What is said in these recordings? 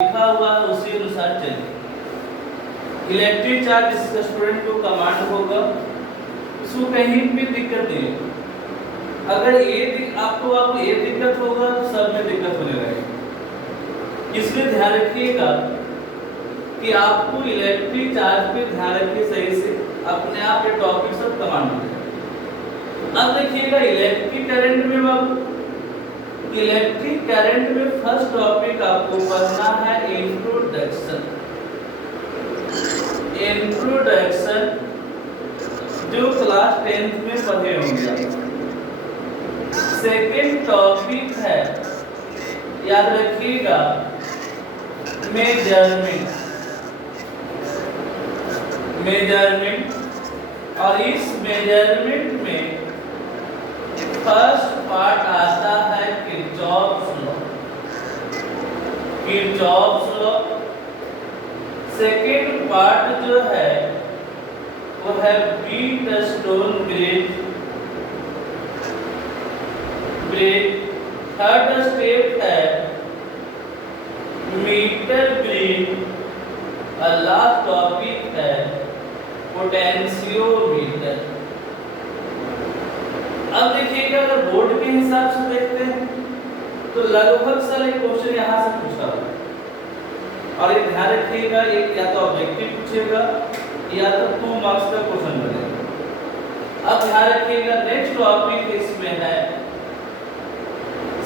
लिखा हुआ है उसी अनुसार चलिए। इलेक्ट्रिक चार्ज जिसका स्टूडेंट को कमांड होगा उसको कहीं भी दिक्कत नहीं होगी। अगर आपको ये दिक्कत होगा तो सब में दिक्कत होने लगेगी। इसलिए ध्यान रखिएगा कि आपको इलेक्ट्रिक चार्ज पे ध्यान रखिए सही से, अपने आप ये टॉपिक सब कमांड हो जाएगा। अब देखिएगा इलेक्ट्रिक करंट में बाबू, इलेक्ट्रिक करंट में फर्स्ट टॉपिक आपको पढ़ना है इंट्रोडक्शन। इंट्रोडक्शन जो क्लास 10th में पढ़े होंगे। सेकेंड टॉपिक है, याद रखिएगा, मेजरमेंट। मेजरमेंट और इस मेजरमेंट में फर्स्ट पार्ट आता है Kirchhoff's law. Kirchhoff's law. Second part जो है वो है व्हीटस्टोन ब्रिज। थर्ड स्टेप है मीटर ब्रिज और लास्ट टॉपिक है पोटेंशियोमीटर। अब देखिएगा अगर बोर्ड के हिसाब से देखते हैं तो लगभग सारे क्वेश्चन यहाँ से पूछा हुआ है और ये ध्यान रखिएगा, एक या तो ऑब्जेक्टिव पूछेगा या तो 2 मार्क्स का क्वेश्चन बनेगा। अब ध्यान रखिएगा नेक्स्ट टॉपिक इसमें है,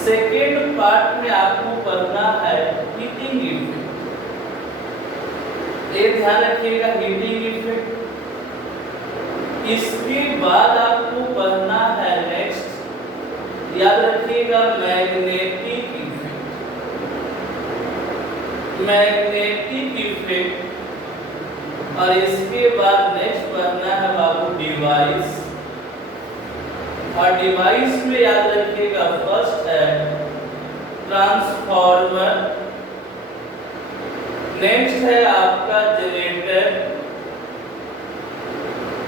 सेकेंड पार्ट में आपको पढ़ना है हीटिंग इफेक्ट। ये ध्यान रखिएगा हीटिंग इफेक्ट। इसके बाद आपको पढ़ना है नेक्स्ट, याद रखिएगा, मैग्नेटिक इफेक्ट। मैग्नेटिक इफेक्ट और इसके बाद नेक्स्ट पढ़ना है बाबू डिवाइस। और डिवाइस में याद रखिएगा फर्स्ट है ट्रांसफार्मर, नेक्स्ट है आपका जनरेटर,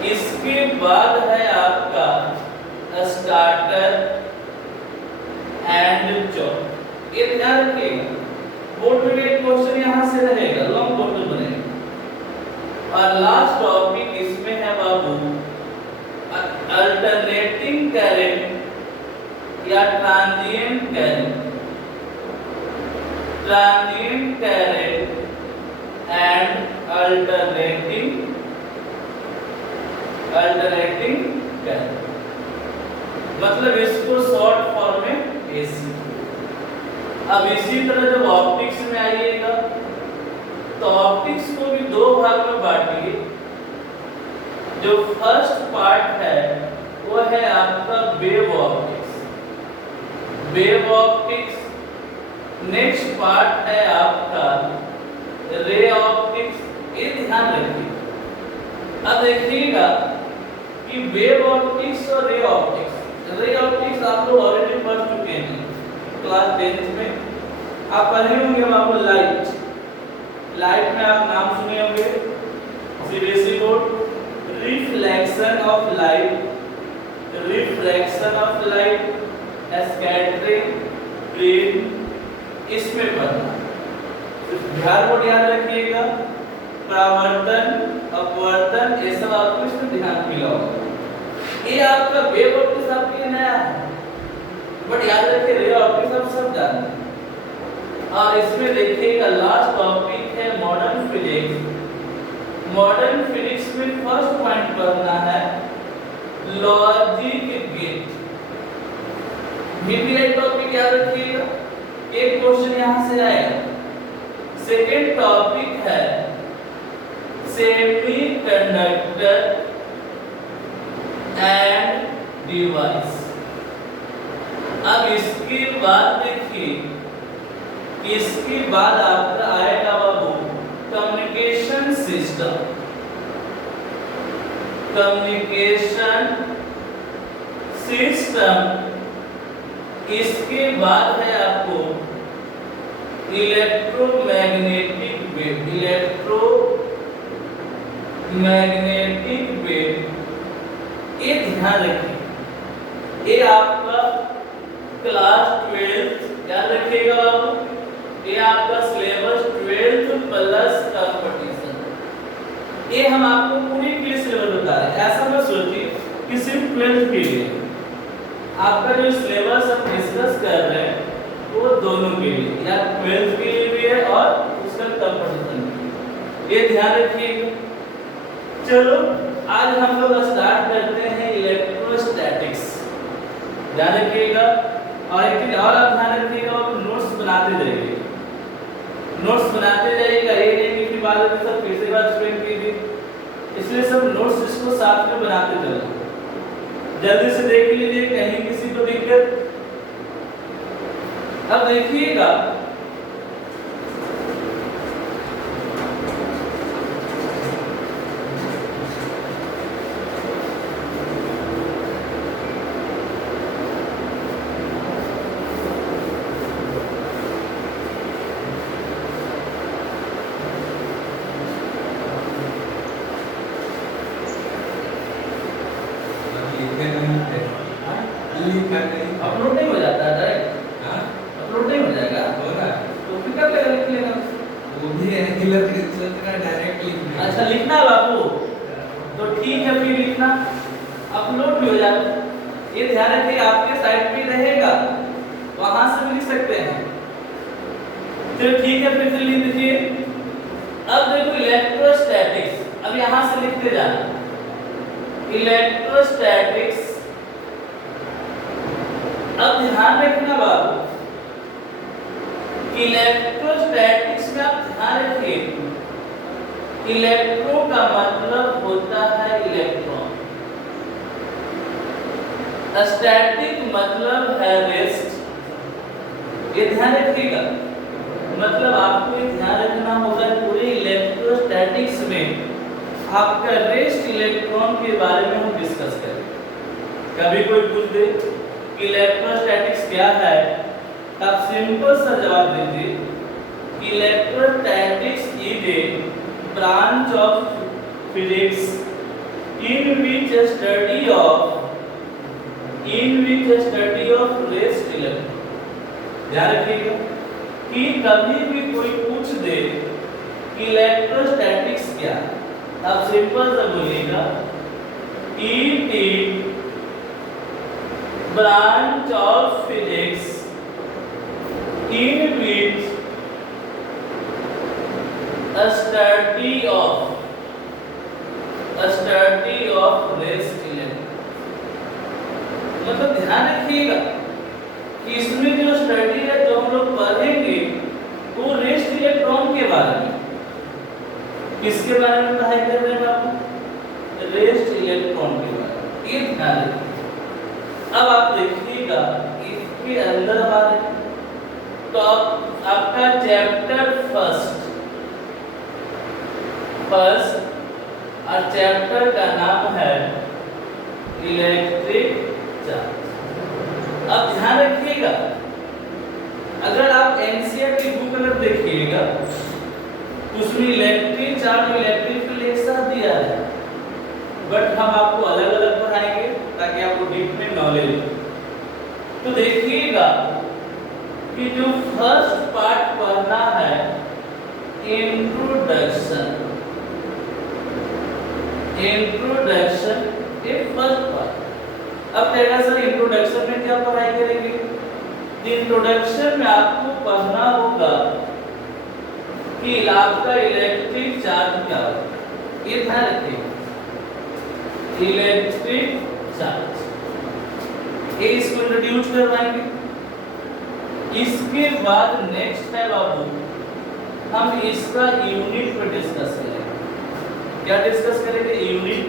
इसके बाद है आपका स्टार्टर एंड जॉब। ये ध्यान रखिएगा, बोर्ड में एक क्वेश्चन यहाँ से रहेगा, लॉन्ग बोर्ड बनेगा। और लास्ट टॉपिक इसमें है बाबू अल्टरनेटिंग करंट या transient current. Transient current and alternating current, मतलब इसको शॉर्ट फॉर्म में एसी। अब इसी तरह जब ऑप्टिक्स में आइएगा तो ऑप्टिक्स को भी 2 भाग में बांटिए। जो फर्स्ट पार्ट है वो है आपका wave optics. Wave optics. Next part है आपका रे ऑप्टिक्स। ये ध्यान रखिए। अब देखिएगा कि वेव ऑप्टिक्स और रे ऑप्टिक्स, रे ऑप्टिक्स आप लोग ऑलरेडी पढ़ चुके हैं क्लास 10th में। आप पढ़े होंगे बाबू लाइट। लाइट में आप नाम सुने होंगे CBSE board, reflection of light, refraction of light, scattering, beam, इसमें पढ़ना। ध्यान को याद रखिएगा, परावर्तन, अपवर्तन, ये सब आपको इसमें ध्यान मिला होगा। ये आपका वेव ऑप्टिक्स आपके लिए नया है, बट याद रखिए रे ऑप्टिक्स आप सब जानते हैं। और इसमें देखिएगा लास्ट टॉपिक है मॉडर्न फिजिक्स। मॉडर्न फिजिक्स में फर्स्ट पॉइंट पढ़ना है लॉजिक गेट। भी टॉपिक याद रखिएगा, एक क्वेश्चन यहां से आएगा। सेकेंड टॉपिक है सेमीकंडक्टर एंड डिवाइस। अब इसके बाद देखिए, इसके बाद आपका आएगा बाबू कम्युनिकेशन सिस्टम। Communication system. इसके बाद है आपको इलेक्ट्रोमैग्नेटिक वेव। इलेक्ट्रोमैग्नेटिक वेव, ये ध्यान रखिए, ये आपका क्लास 12 याद रखिएगा बाबू, ये आपका सिलेबस कि सिर्फ 12th के लिए। आपका जो सिलेबस हम डिस्कस कर रहे हैं वो दोनों के लिए, या 12th के लिए भी है और उसका कंपटीशन भी, ये ध्यान रखिएगा। चलो आज हम लोग स्टार्ट करते हैं इलेक्ट्रोस्टैटिक्स। ध्यान रखिएगा, और एक चीज और आप ध्यान रखिएगा, आप नोट्स बनाते जाइए, नोट्स बनाते जाइएगा। ये नहीं कि बाद में सब फिर से बात एक्सप्लेन कीजिए, इसलिए सब नोट्स इसको साथ में बनाते चलो। जल्दी से देख लीजिए, कहीं किसी को दिक्कत। अब देखिएगा, अपलोड नहीं हो जाता है डायरेक्ट। हाँ, अपलोड नहीं हो जाएगा, हो रहा है तो फिर कर लेगा, लिख लेगा। वो भी रेगुलर सोच रहा डायरेक्ट लिखना। अच्छा लिखना है बाबू, तो ठीक है फिर लिखना, अपलोड भी हो जाएगा। ये ध्यान रखिए, आपके साइट पे रहेगा, वहां से भी लिख सकते हैं। चलो ठीक है, फिर से लिख दीजिए। अब देखो इलेक्ट्रोस्टैटिक्स, अब यहां से लिखते जाना। इलेक्ट्रोस्टैटिक्स, अब ध्यान रखना बाबू, इलेक्ट्रोस्टैटिक्स में आप ध्यान रखिए, इलेक्ट्रो का मतलब होता है इलेक्ट्रॉन, स्टैटिक मतलब है रेस्ट। ये ध्यान रखिएगा, मतलब आपको ये ध्यान रखना होगा पूरे इलेक्ट्रोस्टैटिक्स में आपका रेस्ट इलेक्ट्रॉन के बारे में हम डिस्कस करें। कभी कोई पूछ दे इलेक्ट्रोस्टैटिक्स क्या है, आप सिंपल सा जवाब दीजिए, electrostatics is a branch of physics in which study of rest electron. ध्यान रखिएगा कि कभी भी कोई पूछ दे इलेक्ट्रोस्टैटिक्स क्या, आप सिंपल सा बोलिएगा it is branch of physics in which a study of rest electron। मतलब ध्यान रखिएगा कि इसमें जो स्टडी है, जो हम लोग पढ़ेंगे वो रेस्ट इलेक्ट्रॉन के बारे में। किसके बारे में पढ़ाई कर रहे हैं बाबू? रेस्ट इलेक्ट्रॉन के बारे में, ये ध्यान रखिए। अब आप देखिएगा इसके अंदर हमारे तो आपका चैप्टर फर्स्ट और चैप्टर का नाम है इलेक्ट्रिक चार्ज। अब ध्यान रखिएगा, अगर आप एनसीईआरटी की बुक अगर देखिएगा तो उसमें इलेक्ट्रिक चार्ज और इलेक्ट्रिक फील्ड एक साथ दिया है, बट हम आपको अलग अलग पढ़ाएंगे ताकि आपको डीप में नॉलेज हो। तो देखिएगा कि जो फर्स्ट पार्ट पढ़ना है इंट्रोडक्शन, ये फर्स्ट पार्ट। अब कहेगा सर इंट्रोडक्शन में क्या पढ़ाई करेंगे? इंट्रोडक्शन में आपको पढ़ना होगा कि आपका इलेक्ट्रिक चार्ज क्या होता है, ये ध्यान रखिएगा, इलेक्ट्रिक चार्ज ये इसको इंट्रोड्यूस करवाएंगे। इसके बाद नेक्स्ट है बाबू, हम इसका यूनिट पर डिस्कस करेंगे। क्या डिस्कस करेंगे? यूनिट।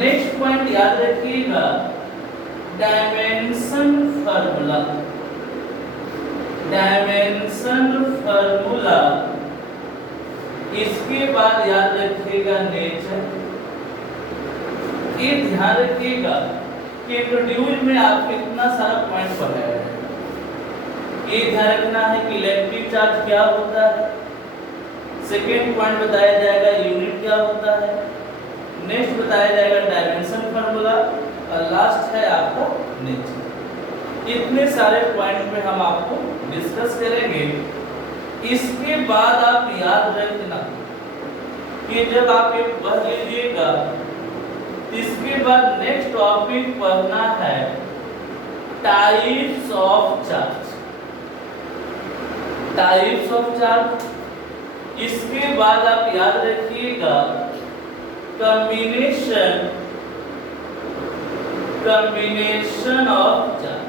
नेक्स्ट पॉइंट याद रखिएगा, डायमेंशन फार्मूला। इसके बाद याद रखिएगा नेचर। ये ध्यान रखिएगा कि इंट्रोड्यूस में आपको इतना सारा पॉइंट पढ़ाया है। ये ध्यान रखना है कि इलेक्ट्रिक चार्ज क्या होता है, सेकेंड पॉइंट बताया जाएगा यूनिट क्या होता है, नेक्स्ट बताया जाएगा डायमेंशन फार्मूला, और लास्ट है आपका नेचर। इतने सारे पॉइंट पे हम आपको डिस्कस करेंगे। इसके बाद आप याद रखना कि जब आप ये पढ़ लीजिएगा इसके बाद नेक्स्ट टॉपिक पढ़ना है types of charge. Types of charge, इसके बाद आप याद रखिएगा कॉम्बिनेशन ऑफ चार्ज।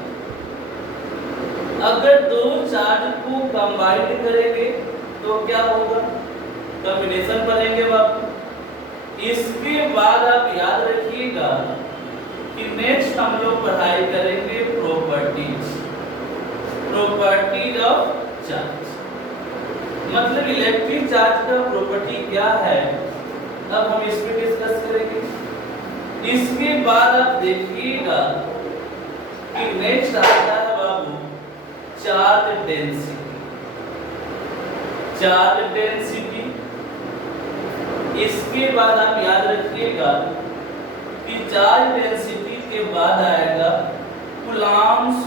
अगर दो चार्ज को कंबाइन करेंगे तो क्या होगा, कॉम्बिनेशन पढ़ेंगे बाबू। इसके बाद आप याद रखिएगा कि नेक्स्ट हम लोग पढ़ाई करेंगे प्रॉपर्टीज ऑफ चार्ज, मतलब इलेक्ट्रिक चार्ज का प्रॉपर्टी क्या है, अब हम इस पे डिस्कस करेंगे। इसके बाद आप देखिएगा कि नेक्स्ट आता है बाबू चार्ज डेंसिटी। इसके बाद आप याद रखिएगा कि चार्ज डेंसिटी के बाद आएगा कूलॉम्स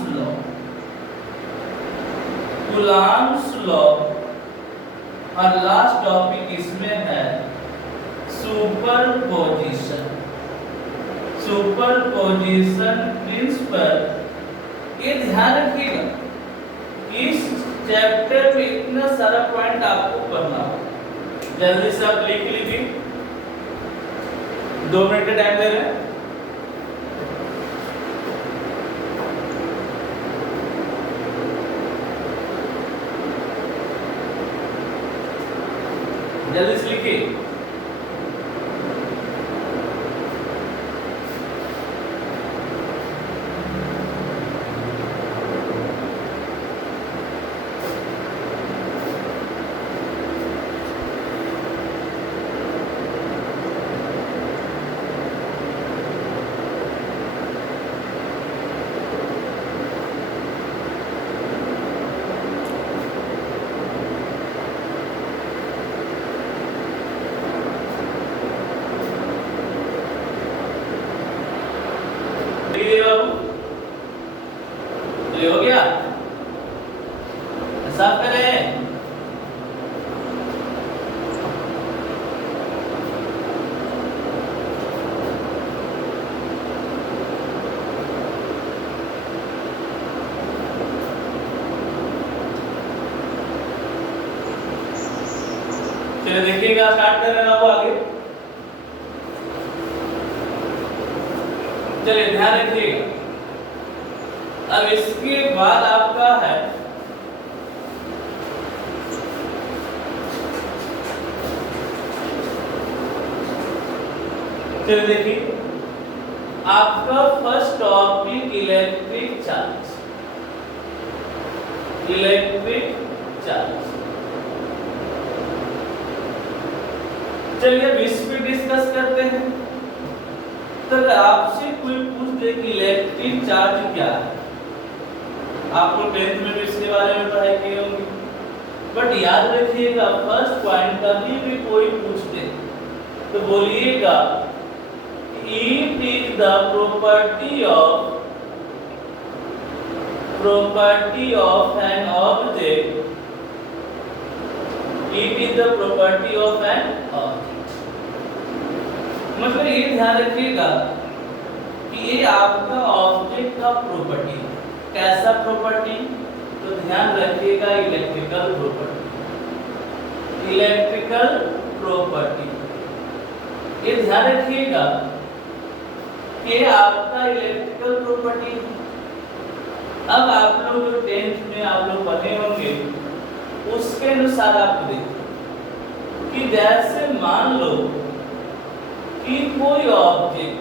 लॉ, और लास्ट टॉपिक इसमें है सुपरपोजिशन प्रिंसिपल। ये ध्यान रखिएगा, इस चैप्टर में इतना सारा पॉइंट आपको पढ़ना होगा। जल्दी से आप लिख लीजिए, 2 मिनट का टाइम दे रहे हैं। जल्दी से लिखिए। हो गया, साफ करें। चलिए देखिएगा, स्टार्ट कर रहे हैं वो आगे। चलिए ध्यान रखिएगा, अब इसके बाद आपका है चलिए देखिए, आपका फर्स्ट टॉपिक इलेक्ट्रिक चार्ज। चलिए अब इस पे डिस्कस करते हैं। तो आपसे कोई पूछ दे कि इलेक्ट्रिक चार्ज क्या है, आपको 10th में भी इसके बारे में पढ़ाई की होगी, बट याद रखिएगा फर्स्ट पॉइंट कभी भी कोई पूछ दे तो बोलिएगा it is the property of an object. It is the property of an object, मतलब ये ध्यान रखिएगा कि ये आपका ऑब्जेक्ट का प्रॉपर्टी है। कैसा प्रॉपर्टी, तो ध्यान रखिएगा इलेक्ट्रिकल प्रॉपर्टी। ये ध्यान रखिएगा कि आपका इलेक्ट्रिकल प्रॉपर्टी। अब आप लोग जो 10th में आप लोग पढ़े होंगे उसके अनुसार आप देखो कि जैसे मान लो कि कोई ऑब्जेक्ट,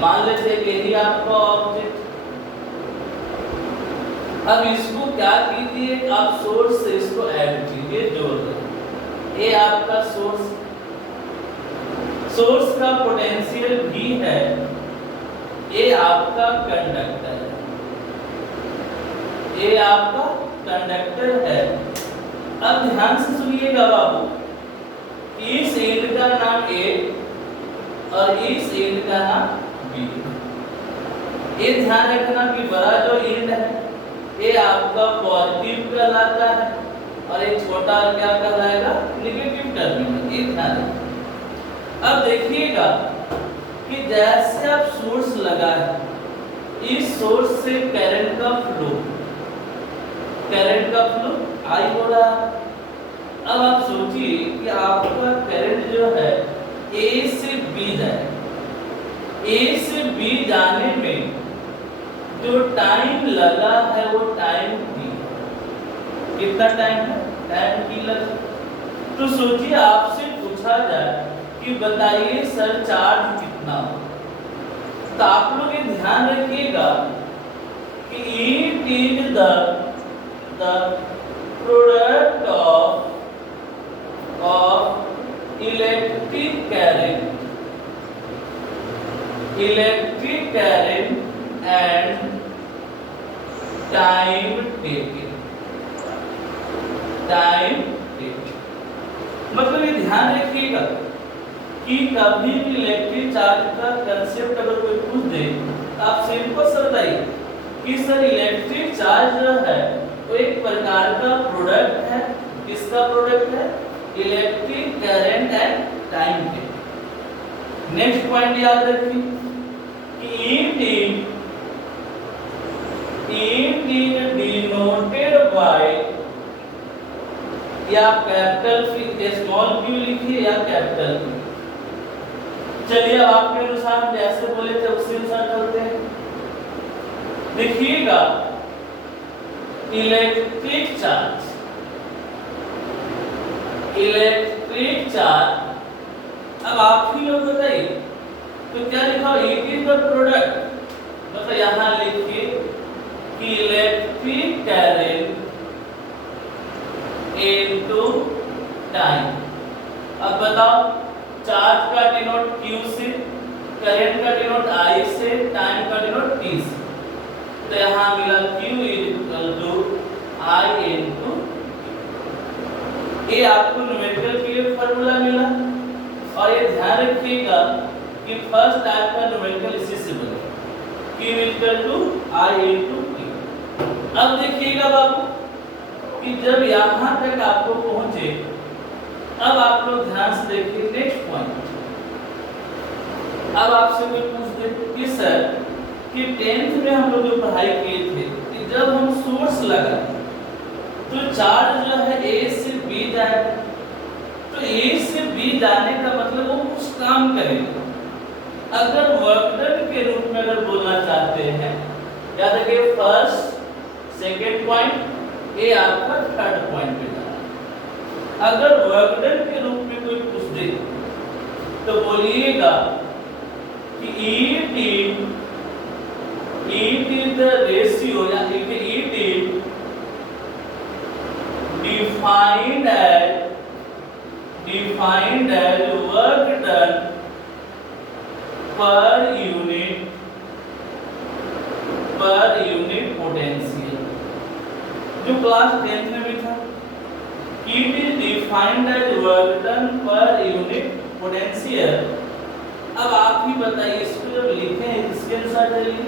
मान लेते कि यही आपका ऑब्जेक्ट, अब इसको क्या कीजिए, आप सोर्स से इसको ऐड कीजिए, जोड़ दो। ये आपका सोर्स का पोटेंशियल भी है, ये आपका कंडक्टर है, ये आपका कंडक्टर है। अब ध्यान से सुनिएगा बाबू, इस एंड का नाम A और इस एंड का नाम B। ये ध्यान रखना कि बड़ा जो एंड है ये आपका पॉजिटिव कहलाता है और एक छोटा क्या कहलाएगा, नेगेटिव टर्मिनल। ये ध्यान रखना। अब देखिएगा कि जैसे आप सोर्स लगा है, इस सोर्स से करंट का फ्लो आई हो रहा है। अब आप सोचिए कि आपका करंट जो है ए से बी जाए, ए से बी जाने में जो टाइम लगा है वो टाइम टी। कितना टाइम है? टाइम टी लगा। तो सोचिए आपसे पूछा जाए कि बताइए सर चार्ज कितना हो, तो आप लोग ये ध्यान रखिएगा कि it is the product of electric current and time taken। मतलब ये ध्यान रखिएगा कि कभी भी इलेक्ट्रिक चार्ज का कंसेप्ट अगर कोई पूछ दे तो आप सिंपल सा बताइए कि सर इलेक्ट्रिक चार्ज जो है वो एक प्रकार का प्रोडक्ट है। किसका प्रोडक्ट है? इलेक्ट्रिक करंट एंड टाइम के। नेक्स्ट पॉइंट याद रखिए कि it is denoted by, या कैपिटल स्मॉल q लिखिए या कैपिटल q। चलिए अब आपके अनुसार हम जैसे बोले थे उसी अनुसार चलते हैं। देखिएगा इलेक्ट्रिक चार्ज, अब आप ही लोग बताइए तो क्या लिखा? इट इज द प्रोडक्ट, मतलब यहां लिखिए कि इलेक्ट्रिक करंट इनटू टाइम। अब बताओ चार्ज का डिनोट q से, करंट का डिनोट I से, टाइम का डिनोट t से। तो यहाँ मिला q I इनटू, ये आपको न्यूमेरिकल के लिए फार्मूला मिला। और ये ध्यान रखिएगा कि फर्स्ट टाइप का न्यूमेरिकल इसी से बने, q I इनटू t। अब देखिएगा बाबू कि जब यहाँ तक आपको पहुंचे, अब आप लोग ध्यान से देखिए नेक्स्ट पॉइंट। अब आपसे कोई पूछ दे कि सर कि 10th में हम लोग जो पढ़ाई किए थे कि जब हम सोर्स लगा तो चार्ज जो है A से B जाए, तो A से B जाने का मतलब वो कुछ काम करेगा। अगर वर्क डन के रूप में अगर बोलना चाहते हैं, याद रखिए फर्स्ट सेकंड पॉइंट, ये आपका थर्ड पॉइंट पे जाना है। अगर वर्क डन के रूप में कोई पूछ दे तो बोलिएगा कि it is the ratio, या it is defined as work done per unit potential, जो क्लास 10th में भी था। it is defined as work done per unit potential। अब आप ही बताइए इसको जब लिखें इसके अनुसार चलिए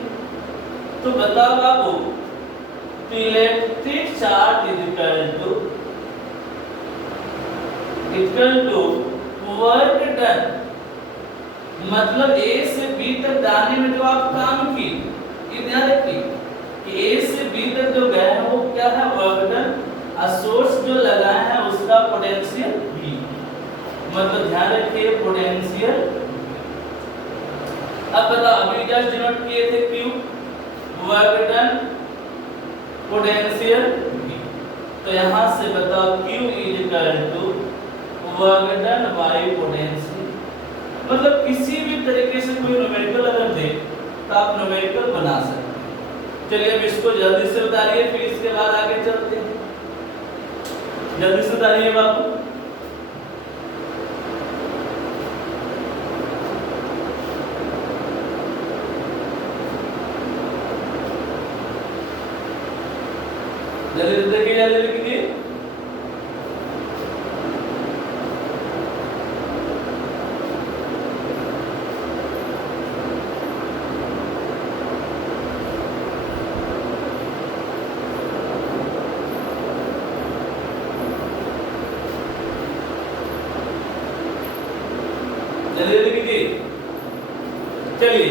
तो बताओ बाबू, electric charge equal to work done, मतलब A से B तक जाने में जो आप काम की, ये ध्यान रखिए कि A से B तक जो गए हैं वो क्या है? Work done. और सोर्स जो लगाए हैं उसका पोटेंशियल B, मतलब ध्यान रखिए पोटेंशियल। अब बताओ अभी जस्ट डिनोट किए थे Q, work done, potential B। तो यहां से बताओ Q is equal to work done by potential. मतलब किसी भी तरीके से कोई न्यूमेरिकल अगर दे तो आप न्यूमेरिकल बना सकते हैं। चलिए अब इसको जल्दी से बताइए, फिर इसके बाद आगे चलते हैं। जल्दी से बताइए बाबू। जल्दी देखिए, जल्दी लिखिए। जल्दी जल्दी कीजिए। चलिए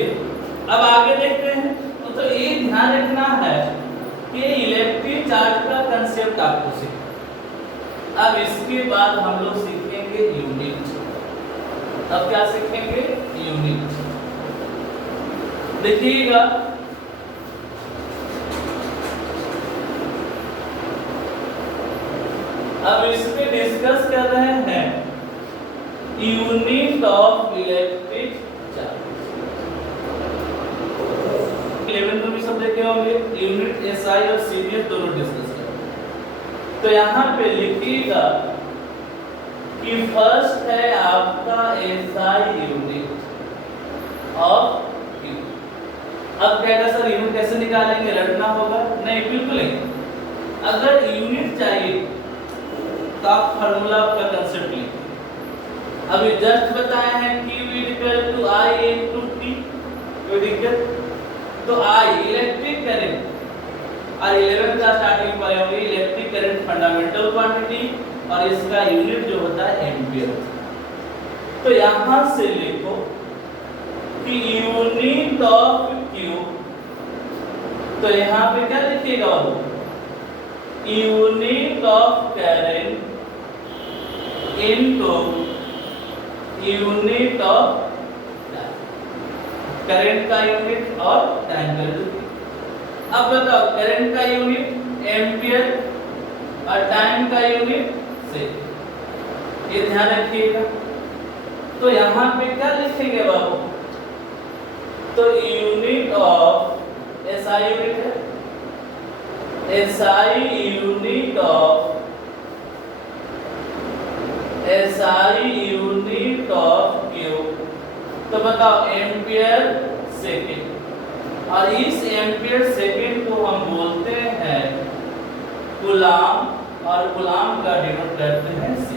अब आगे देखते हैं। तो ये ध्यान रखना है कि इलेक्ट्रिक चार्ज का कंसेप्ट आपको सीखना। अब इसके बाद हम लोग सीखेंगे यूनिट। अब क्या सीखेंगे? यूनिट। देखिएगा अब इसमें डिस्कस कर रहे हैं यूनिट ऑफ इलेक्ट्रिक चार्ज। 11 में भी सब देखे होंगे, यूनिट एसआई और सीरीज दोनों डिस्कस करें। तो यहाँ पे लिखिएगा कि फर्स्ट है आपका एसआई यूनिट ऑफ क्यू। अब कहेगा सर यूनिट कैसे निकालेंगे? रटना होगा? नहीं, बिल्कुल नहीं। अगर यूनिट चाहिए तो आप फार्मूला का कंसेप्ट लिखिए। अभी जस्ट बताए हैं Q equal to I into T। कोई दिक्कत? तो I इलेक्ट्रिक करंट और 11 का स्टार्टिंग पढ़े होंगे इलेक्ट्रिक करंट फंडामेंटल क्वांटिटी और इसका यूनिट जो होता है एम्पीयर। तो यहां से लिखो कि यूनिट ऑफ Q। तो यहां पे क्या लिखिएगा वो? Unit of current into unit of current का यूनिट और टाइम का यूनिट। अब बताओ करंट का यूनिट एम्पियर और टाइम का यूनिट सेकंड। ये ध्यान रखिएगा। तो यहाँ पे क्या लिखेंगे बाबू? तो यूनिट ऑफ एसआई यूनिट है, एसआई यूनिट ऑफ क्यू। तो बताओ एम्पियर सेकंड और इस एम्पियर सेकंड को हम बोलते हैं कूलाम और कूलाम का डिनोट करते हैं C।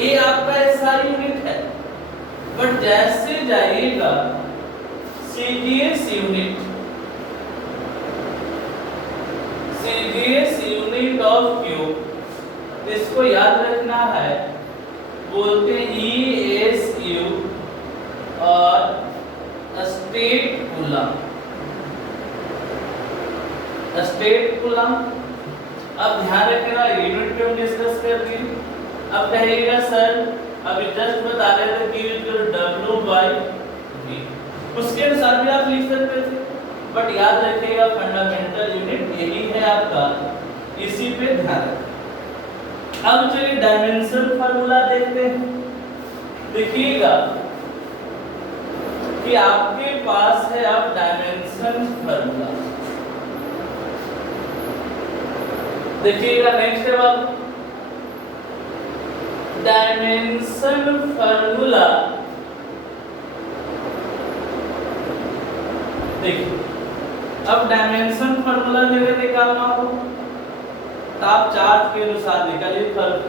ये आपका एसआई यूनिट है। बट जैसे जाइएगा CGS unit, CGS unit of Q, इसको याद रखना है, बोलते हैं ESU और स्टेट कूलाम। State coulomb. अब ध्यान रखना यूनिट पे हम डिस्कस कर दिए। अब कहिएगा सर अभी जस्ट बता रहे थे कि W/V, उसके अनुसार भी आप लिख सकते थे। बट याद रखिएगा फंडामेंटल यूनिट यही है आपका, इसी पे ध्यान रखें। अब चलिए डायमेंशन फार्मूला देखते हैं। देखिएगा कि आपके पास है अब डायमेंशन फार्मूला। देखिएगा नेक्स्ट है बाबू डायमेंशन फार्मूला। देखिए अब डायमेंशन फार्मूला जब निकालना हो तो आप चार्ज के अनुसार निकालिए फर्क।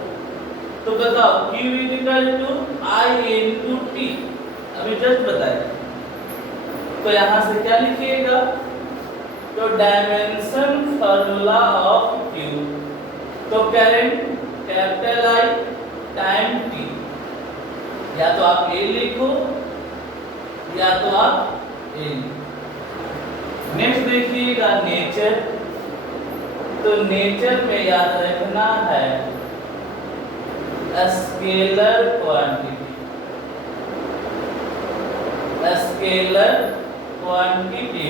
तो बताओ Q equal to I into T, अभी जस्ट बताया। तो यहां से क्या लिखिएगा? तो डायमेंशन फार्मूला ऑफ Q, तो current capital I time T, या तो आप A लिखो या तो आप A। नेक्स्ट देखिएगा नेचर। तो नेचर में याद रखना है स्केलर क्वांटिटी, स्केलर क्वांटिटी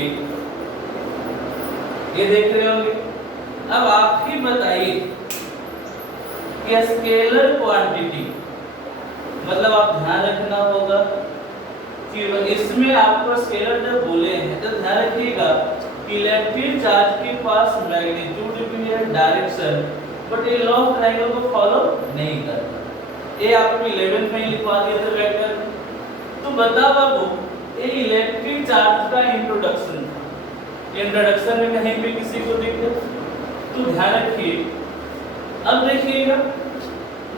ये देख रहे होंगे। अब आप ही बताइए कि स्केलर क्वांटिटी मतलब आप ध्यान रखना होगा कि इसमें आपको स्केलर जब बोले हैं तो ध्यान रखिएगा इलेक्ट्रिक चार्ज के पास मैग्नीट्यूड भी है, डायरेक्शन, बट ये लॉ ऑफ ट्रायंगल को फॉलो नहीं करता। ये आपको 11 में ही लिखवा दिया था वेक्टर। तो बता बाबू ये इलेक्ट्रिक चार्ज का इंट्रोडक्शन था। इंट्रोडक्शन में कहीं भी किसी को दिक्कत तो ध्यान रखिए। अब देखिएगा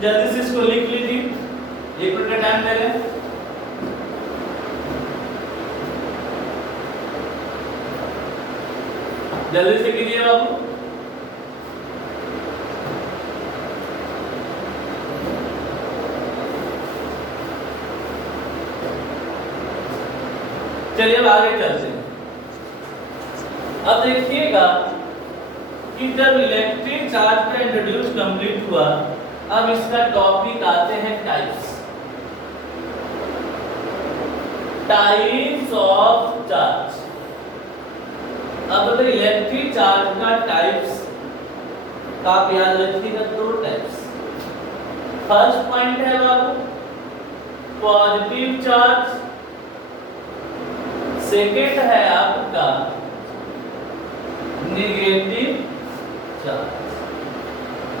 जल्दी से इसको लिख लीजिए, 1 मिनट का टाइम दे रहे हैं। जल्दी से कीजिए बाबू। चलिए अब आगे चलते हैं। अब देखिएगा कि जब इलेक्ट्रिक चार्ज का इंट्रोड्यूस कंप्लीट हुआ, अब इसका टॉपिक आते हैं टाइप्स। Types of charge. अब इलेक्ट्रिक चार्ज का टाइप्स का आप याद रखिएगा, दो टाइप्स। फर्स्ट पॉइंट है बाबू पॉजिटिव चार्ज, सेकेंड है आपका नेगेटिव चार्ज।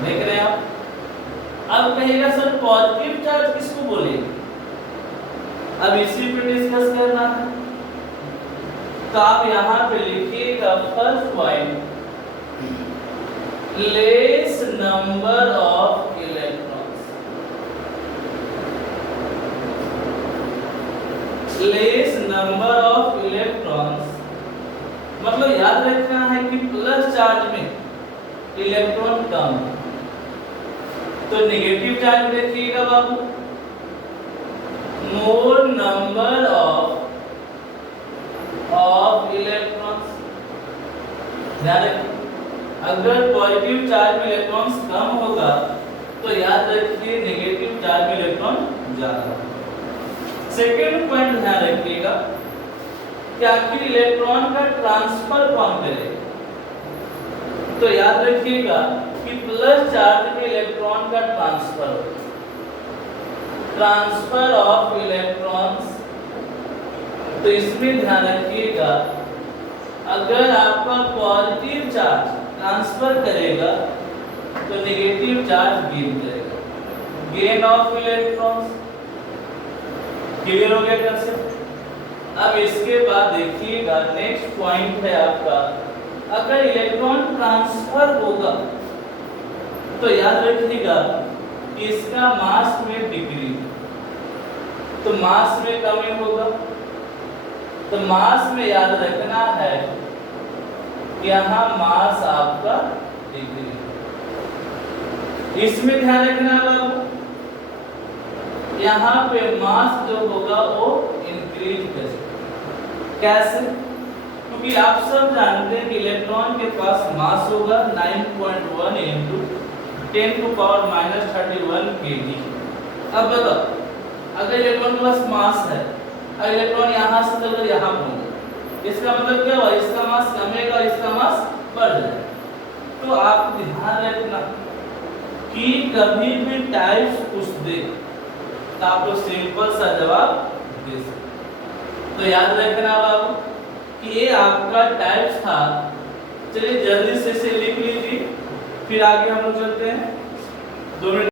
देख रहे हैं आप। अब कहेगा सर पॉजिटिव चार्ज किसको बोलेंगे, अब इसी पे डिस्कस करना है। तो आप यहां पे लिखिएगा first point less number of electrons. Less number of electrons मतलब याद रखना है कि प्लस चार्ज में इलेक्ट्रॉन कम, तो नेगेटिव चार्ज देखिएगा बाबू मोर नंबर ऑफ इलेक्ट्रॉन्स। ध्यान रखिए, अगर पॉजिटिव चार्ज में इलेक्ट्रॉन्स कम होगा तो याद रखिए नेगेटिव चार्ज में इलेक्ट्रॉन ज्यादा। सेकेंड पॉइंट ध्यान रखिएगा कि आखिर इलेक्ट्रॉन का ट्रांसफर कौन करेगा, तो याद रखिएगा कि प्लस चार्ज में इलेक्ट्रॉन का ट्रांसफर ऑफ इलेक्ट्रॉन्स। तो इसमें ध्यान रखिएगा अगर आपका पॉजिटिव चार्ज ट्रांसफर करेगा तो नेगेटिव चार्ज गेन करेगा, गेन ऑफ इलेक्ट्रॉन्स। क्लियर हो गया कंसेप्ट। अब इसके बाद देखिएगा नेक्स्ट पॉइंट है आपका अगर इलेक्ट्रॉन ट्रांसफर होगा तो याद रखिएगा कि इसका मास में डिक्रीज, तो मास में कमी होगा। तो मास में याद रखना है यहाँ मास आपका डिक्रीज, इसमें ध्यान रखना बाबू यहाँ पे मास जो होगा वो इंक्रीज कैसे, क्योंकि आप सब जानते हैं कि इलेक्ट्रॉन के पास मास होगा 9.1 इंटू 10⁻³ kg। अब बताओ अगर इलेक्ट्रॉन के पास मास है, अगर इलेक्ट्रॉन यहाँ से चलकर यहाँ पहुंचे, इसका मतलब क्या हुआ, इसका मास कमेगा, इसका मास बढ़ जाएगा। तो आप ध्यान रखना कि कभी भी टाइप्स पूछ दे तो आप लोग सिंपल सा जवाब दे सकते। तो याद रखना बाबू कि ये आपका टाइप्स था। चलिए जल्दी से इसे लिख लीजिए, फिर आगे हम लोग चलते हैं। 2 मिनट